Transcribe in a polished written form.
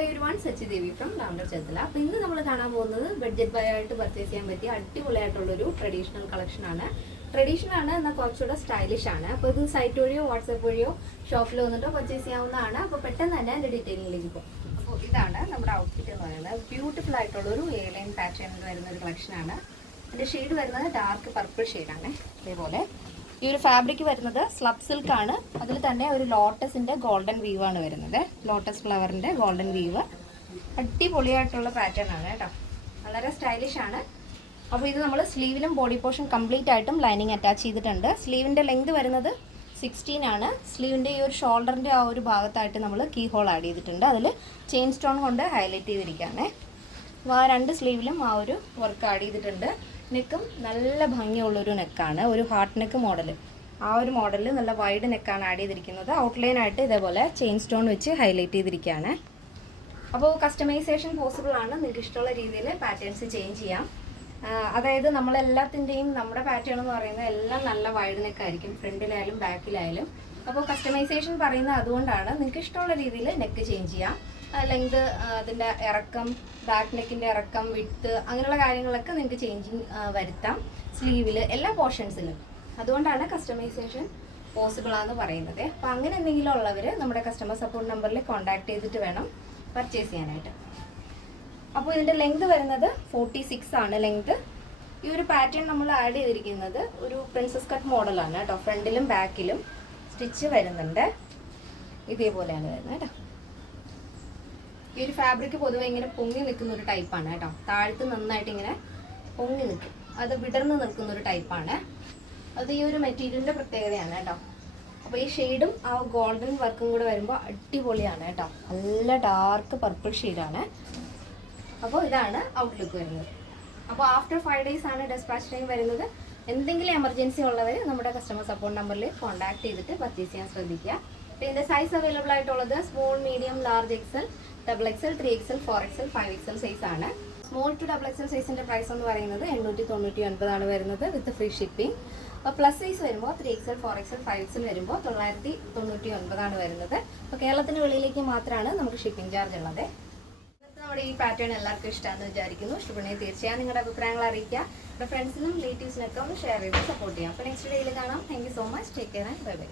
Hey everyone, Sachi Devi from Ramdar Chethala. അപ്പോൾ ഇന്ന് നമ്മൾ കാണാൻ പോകുന്നത് ബഡ്ജറ്റ് ബൈ ആയിട്ട് പർച്ചേസ് ചെയ്യാൻ പറ്റിയ അടിപൊളിയായിട്ടുള്ളൊരു ട്രഡീഷണൽ കളക്ഷൻ ആണ്. ട്രഡീഷണൽ ആണ് എന്നാൽ കുറച്ചുകൂടെ സ്റ്റൈലിഷ് ആണ്. അപ്പോൾ ഇത് സൈറ്റ് വഴിയോ വാട്സാപ്പ് വഴിയോ ഷോപ്പിൽ വന്നിട്ടോ പർച്ചേസ് ചെയ്യാവുന്നതാണ്. അപ്പോൾ പെട്ടെന്ന് തന്നെ എൻ്റെ ഡീറ്റെയിലിംഗിലേക്ക് പോകും. അപ്പോൾ ഇതാണ് നമ്മുടെ ഔട്ട്ഫിറ്റ് എന്ന് പറയുന്നത്. ബ്യൂട്ടിഫുൾ ആയിട്ടുള്ളൊരു എ ലൈൻ പാറ്റേണിൽ വരുന്ന ഒരു കളക്ഷനാണ്. ഇതിൻ്റെ ഷെയ്ഡ് വരുന്നത് ഡാർക്ക് പർപ്പിൾ ഷെയ്ഡാണ്. അതേപോലെ ഈ ഒരു ഫാബ്രിക് വരുന്നത് സ്ലബ് സിൽക്ക് ആണ്. അതിൽ തന്നെ ഒരു ലോട്ടസിന്റെ ഗോൾഡൻ വീവ് ആണ് വരുന്നത്. ലോട്ടസ് ഫ്ലവറിന്റെ ഗോൾഡൻ വീവ് അടിപൊളിയായിട്ടുള്ള പാറ്റേൺ ആണ് കേട്ടോ. വളരെ സ്റ്റൈലിഷ് ആണ്. അപ്പോൾ ഇത് നമ്മൾ സ്ലീവിലും ബോഡി പോർഷൻ കംപ്ലീറ്റ് ആയിട്ടും ലൈനിങ് അറ്റാച്ച് ചെയ്തിട്ടുണ്ട്. സ്ലീവിന്റെ ലെങ്ത് വരുന്നത് 16 ആണ്. സ്ലീവിന്റെ ഈ ഒരു ഷോൾഡറിന്റെ ആ ഒരു ഭാഗത്തായിട്ട് നമ്മൾ കീ ഹോൾ ആഡ് ചെയ്തിട്ടുണ്ട്. അതിൽ ചെയിൻ സ്റ്റോൺ കൊണ്ട് ഹൈലൈറ്റ് ചെയ്തിരിക്കുകയാണ്. അപ്പോൾ ആ രണ്ട് സ്ലീവിലും ആ ഒരു വർക്ക് ആഡ് ചെയ്തിട്ടുണ്ട്. നെക്കും നല്ല ഭംഗിയുള്ളൊരു നെക്കാണ്, ഒരു ഹാർട്ട് നെക്ക് മോഡൽ. ആ ഒരു മോഡലിൽ നല്ല വൈഡ് നെക്കാണ് ആഡ് ചെയ്തിരിക്കുന്നത്. ഔട്ട്ലൈനായിട്ട് ഇതേപോലെ ചെയിൻ സ്റ്റോൺ വെച്ച് ഹൈലൈറ്റ് ചെയ്തിരിക്കുകയാണ്. അപ്പോൾ കസ്റ്റമൈസേഷൻ പോസിബിൾ ആണ്. നിങ്ങൾക്ക് ഇഷ്ടമുള്ള രീതിയിൽ പാറ്റേൺസ് ചേഞ്ച് ചെയ്യാം. അതായത് നമ്മളെല്ലാത്തിൻ്റെയും നമ്മുടെ പാറ്റേൺ എന്ന് പറയുന്നത് എല്ലാം നല്ല വൈഡ് നെക്കായിരിക്കും, ഫ്രണ്ടിലായാലും ബാക്കിലായാലും. അപ്പോൾ കസ്റ്റമൈസേഷൻ പറയുന്നത് അതുകൊണ്ടാണ്. നിങ്ങൾക്ക് ഇഷ്ടമുള്ള രീതിയിൽ നെക്ക് ചേഞ്ച് ചെയ്യാം. ലെങ്ത്, അതിൻ്റെ ഇറക്കം, ബാക്ക് നെക്കിൻ്റെ ഇറക്കം, വിഡ്ത്ത്, അങ്ങനെയുള്ള കാര്യങ്ങളൊക്കെ നിങ്ങൾക്ക് ചേഞ്ചിങ് വരുത്താം സ്ലീവിൽ, എല്ലാ പോർഷൻസിലും. അതുകൊണ്ടാണ് കസ്റ്റമൈസേഷൻ പോസിബിൾ ആണെന്ന് പറയുന്നത്. അപ്പോൾ അങ്ങനെ എന്തെങ്കിലും ഉള്ളവർ നമ്മുടെ കസ്റ്റമർ സപ്പോർട്ട് നമ്പറിൽ കോൺടാക്ട് ചെയ്തിട്ട് വേണം പർച്ചേസ് ചെയ്യാനായിട്ട്. അപ്പോൾ ഇതിൻ്റെ ലെങ്ത് വരുന്നത് 46 ആണ് ലെങ്ത്. ഈ ഒരു പാറ്റേൺ നമ്മൾ ആഡ് ചെയ്തിരിക്കുന്നത് ഒരു പ്രിൻസസ് കട്ട് മോഡലാണ് കേട്ടോ. ഫ്രണ്ടിലും ബാക്കിലും സ്റ്റിച്ച് വരുന്നുണ്ട്. ഇതേപോലെയാണ് വരുന്നത് കേട്ടോ. ഈ ഒരു ഫാബ്രിക് പൊതുവെ ഇങ്ങനെ പൊങ്ങി നിൽക്കുന്ന ഒരു ടൈപ്പാണ് കേട്ടോ. താഴത്ത് നന്നായിട്ട് ഇങ്ങനെ പൊങ്ങി നിൽക്കും, അത് വിടർന്ന് നിൽക്കുന്ന ഒരു ടൈപ്പാണ്. അത് ഈ ഒരു മെറ്റീരിയലിൻ്റെ പ്രത്യേകതയാണ് കേട്ടോ. അപ്പോൾ ഈ ഷെയ്ഡും ആ ഗോൾഡൻ വർക്കും കൂടെ വരുമ്പോൾ അടിപൊളിയാണ് കേട്ടോ. നല്ല ഡാർക്ക് പർപ്പിൾ ഷെയ്ഡാണ്. അപ്പോൾ ഇതാണ് ഔട്ട്ലുക്ക് വരുന്നത്. അപ്പോൾ ആഫ്റ്റർ 5 days ആണ് ഡെസ്പാച്ച് ടൈം വരുന്നത്. എന്തെങ്കിലും എമർജൻസി ഉള്ളവർ നമ്മുടെ കസ്റ്റമർ സപ്പോർട്ട് നമ്പറിൽ കോൺടാക്ട് ചെയ്തിട്ട് പർച്ചേസ് ചെയ്യാൻ ശ്രദ്ധിക്കുക. അപ്പോൾ ഇതിൻ്റെ സൈസ് അവൈലബിൾ ആയിട്ടുള്ളത് small, medium, large XL, XXL, 3XL, 4XL, 5XL size ആണ്. സ്മോൾ ടു XXL സൈസിൻ്റെ പ്രൈസ് എന്ന് പറയുന്നത് 899 ആണ് വരുന്നത് വിത്ത് ഫ്രീ ഷിപ്പിംഗ്. അപ്പോൾ പ്ലസ് സൈസ് വരുമ്പോൾ 3XL, 4XL, 5XL വരുമ്പോൾ 999 ആണ് വരുന്നത്. അപ്പോൾ കേരളത്തിന് വെളിയിലേക്ക് മാത്രമാണ് നമുക്ക് ഷിപ്പിംഗ് ചാർജ് ഉള്ളത്. നമ്മുടെ ഈ പാറ്റേൺ എല്ലാവർക്കും ഇഷ്ടമാണെന്ന് വിചാരിക്കുന്നു. ഇഷ്ടപ്പെടുന്നെങ്കിൽ തീർച്ചയായും നിങ്ങളുടെ അഭിപ്രായങ്ങൾ അറിയിക്കുക. നമ്മുടെ ഫ്രണ്ട്സിനും റിലേറ്റീവ്സിനൊക്കെ ഒന്ന് ഷെയർ ചെയ്ത് സപ്പോർട്ട് ചെയ്യാം. അപ്പോൾ നെക്സ്റ്റ് ഡേയിൽ കാണാം. Thank you so much. Take care and bye bye.